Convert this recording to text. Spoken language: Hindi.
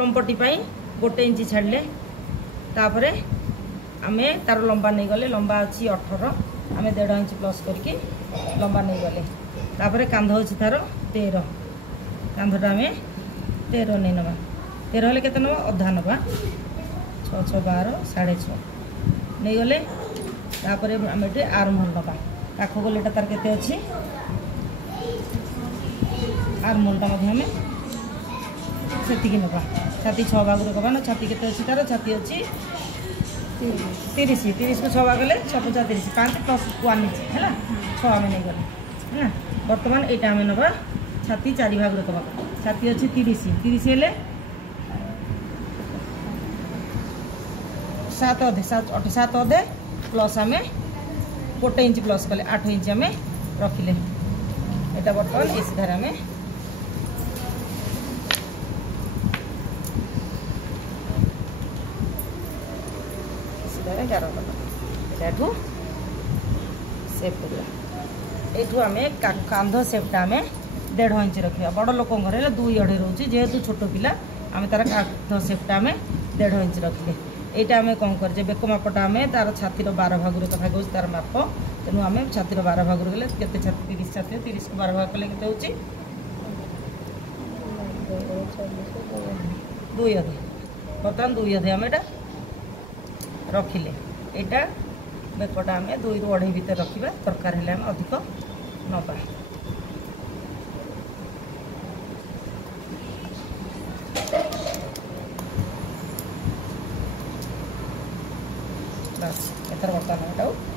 टम्पटी गोटे इंच छाड़े तापर आमे तार लंबा नहीं गले लंबा अच्छी 18 आम 1.5 इंच प्लस करके लंबा नहीं गले तापर कांध अच्छी तार 13 कांधटा आम 13 नहीं नवा 13 हेल्ले के नवा अधा नवा 6 6 12 6.5 नहीं गले तापर आम ये आर्म होल नवा पाख गलेटा तार केते अच्छी आर्म होलटा आम से नवा छाती 6 भाग कबा ना छाती केते अच्छी तार छाती अच्छी 30 30 को 6 भाग 6 30 5 प्लस 1 इंच है 6 आम नहीं गले है बर्तमान यहाँ आम नवा छाती 4 भाग कबा छाती अच्छी 30 30 हेल्ले 7 अधे 7 अधे प्लस आम 1 इंच प्लस कले 8 इंच आम रखिले यहाँ बर्तमान ए सीधार आम सीधार 11 सेप कर आम कांध सेपटा आम 1.5 इंच रखा बड़ लोक घर 2 अढ़े रोचे जेहेतु छोट पिला आम तार कांध सेपटा आम 1.5 इंच रखिले यहाँ आम कौन कर बेक मापटा आम तार छाती 12 भाग कथा कह तार माप तेणु आम छाती 12 भाग गले के छाती 30 छाती 30 को 12 भाग कले के 2 अधे बर्तमान 2 अधे आम यहाँ रखिले यहाँ बेकटा आम 2 ରୁ 2.5 भितर रखा दरकार है आम अधिक नवा बस एथर बर्तमान